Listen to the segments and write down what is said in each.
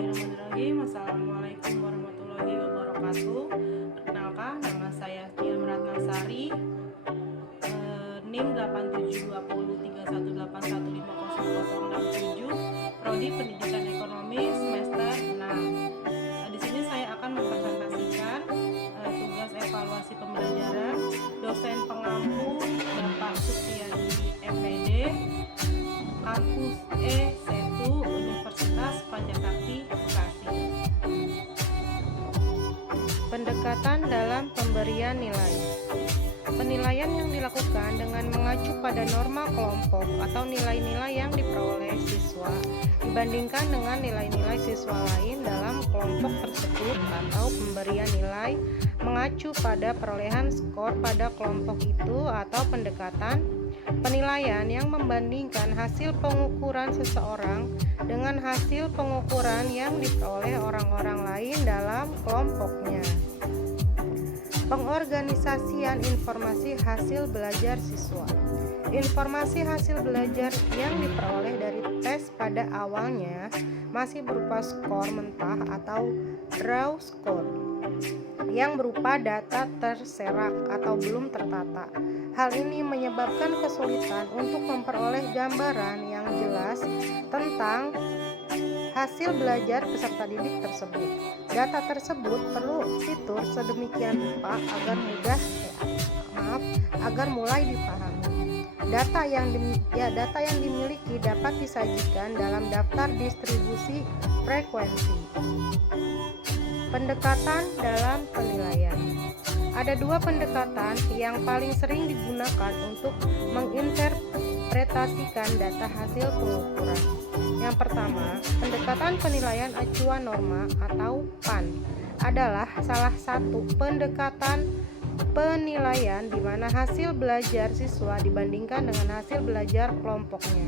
Bismillahirrahmanirrahim. Assalamualaikum warahmatullahi wabarakatuh. Perkenalkan, nama saya Tia Meratnasari, NIM 87203181500067, Prodi Pendidikan Ekonomi semester 6. Di sini saya akan mempresentasikan tugas evaluasi pembelajaran dosen pengampu Bapak Supriyadi MPD, kampus E1 Universitas Pancasakti Bekasi. Pendekatan dalam pemberian nilai. Penilaian yang dilakukan dengan mengacu pada norma kelompok atau nilai-nilai yang diperoleh siswa dibandingkan dengan nilai-nilai siswa lain dalam kelompok tersebut, atau pemberian nilai mengacu pada perolehan skor pada kelompok itu, atau pendekatan penilaian yang membandingkan hasil pengukuran seseorang dengan hasil pengukuran yang diperoleh orang-orang lain dalam kelompoknya. Pengorganisasian informasi hasil belajar siswa. Informasi hasil belajar yang diperoleh dari tes pada awalnya masih berupa skor mentah atau raw score yang berupa data terserak atau belum tertata. Hal ini menyebabkan kesulitan untuk memperoleh gambaran yang jelas tentang hasil belajar peserta didik tersebut. Data tersebut perlu diatur sedemikian rupa agar mulai dipahami. Data yang dimiliki dapat disajikan dalam daftar distribusi frekuensi. Pendekatan dalam penilaian. Ada dua pendekatan yang paling sering digunakan untuk menginterpretasikan data hasil pengukuran. Yang pertama, pendekatan penilaian acuan norma atau PAN adalah salah satu pendekatan penilaian di mana hasil belajar siswa dibandingkan dengan hasil belajar kelompoknya.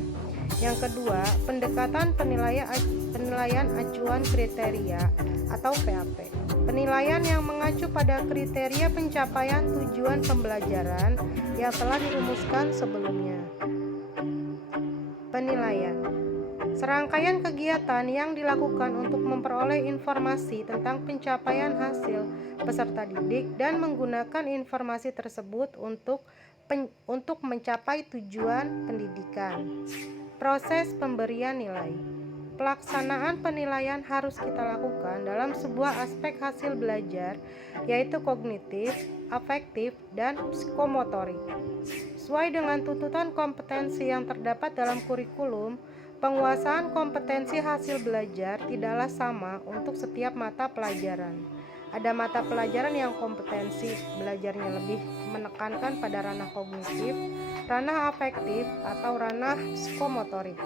Yang kedua, pendekatan penilaian acuan kriteria atau PAP. Penilaian yang mengacu pada kriteria pencapaian tujuan pembelajaran yang telah dirumuskan sebelumnya. Penilaian. Serangkaian kegiatan yang dilakukan untuk memperoleh informasi tentang pencapaian hasil peserta didik dan menggunakan informasi tersebut untuk mencapai tujuan pendidikan. Proses pemberian nilai. Pelaksanaan penilaian harus kita lakukan dalam sebuah aspek hasil belajar, yaitu kognitif, afektif, dan psikomotorik. Sesuai dengan tuntutan kompetensi yang terdapat dalam kurikulum, penguasaan kompetensi hasil belajar tidaklah sama untuk setiap mata pelajaran. Ada mata pelajaran yang kompetensi belajarnya lebih menekankan pada ranah kognitif, ranah afektif, atau ranah psikomotorik.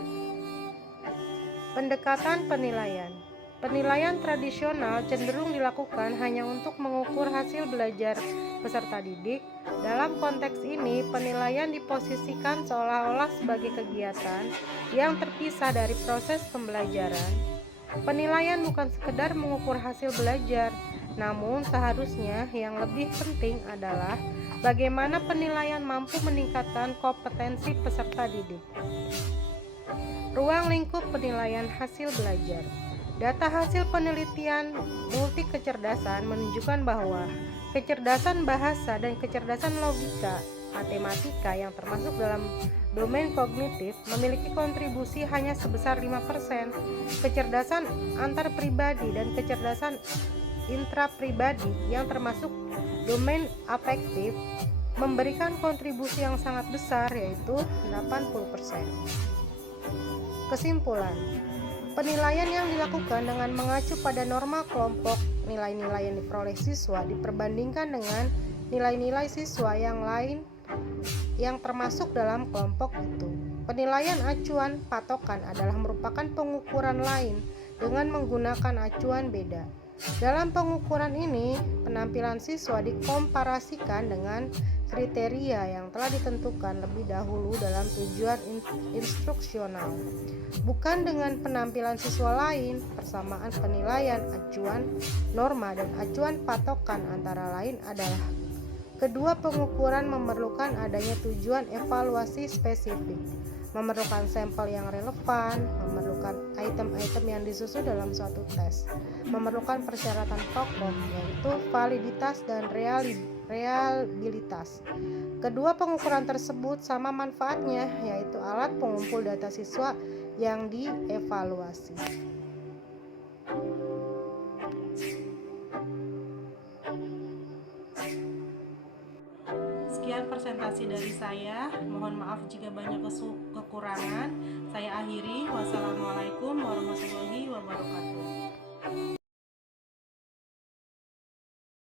Pendekatan penilaian. Penilaian tradisional cenderung dilakukan hanya untuk mengukur hasil belajar peserta didik. Dalam konteks ini, penilaian diposisikan seolah-olah sebagai kegiatan yang terpisah dari proses pembelajaran. Penilaian bukan sekedar mengukur hasil belajar, namun seharusnya yang lebih penting adalah bagaimana penilaian mampu meningkatkan kompetensi peserta didik. Ruang lingkup penilaian hasil belajar. Data hasil penelitian multi kecerdasan menunjukkan bahwa kecerdasan bahasa dan kecerdasan logika matematika yang termasuk dalam domain kognitif memiliki kontribusi hanya sebesar 5%. Kecerdasan antar pribadi dan kecerdasan intrapribadi yang termasuk domain afektif memberikan kontribusi yang sangat besar, yaitu 80%. Kesimpulan, penilaian yang dilakukan dengan mengacu pada norma kelompok nilai-nilai yang diperoleh siswa diperbandingkan dengan nilai-nilai siswa yang lain yang termasuk dalam kelompok itu. Penilaian acuan patokan adalah merupakan pengukuran lain dengan menggunakan acuan beda. Dalam pengukuran ini, penampilan siswa dikomparasikan dengan kriteria yang telah ditentukan lebih dahulu dalam tujuan instruksional, bukan dengan penampilan siswa lain. Persamaan penilaian acuan norma dan acuan patokan antara lain adalah kedua pengukuran memerlukan adanya tujuan evaluasi spesifik. memerlukan sampel yang relevan, memerlukan item-item yang disusun dalam suatu tes, memerlukan persyaratan pokok yaitu validitas dan reliabilitas. Kedua pengukuran tersebut sama manfaatnya, yaitu alat pengumpul data siswa yang dievaluasi. Sekian presentasi dari saya. Mohon maaf jika banyak kekurangan. Saya akhiri. Wassalamualaikum warahmatullahi wabarakatuh.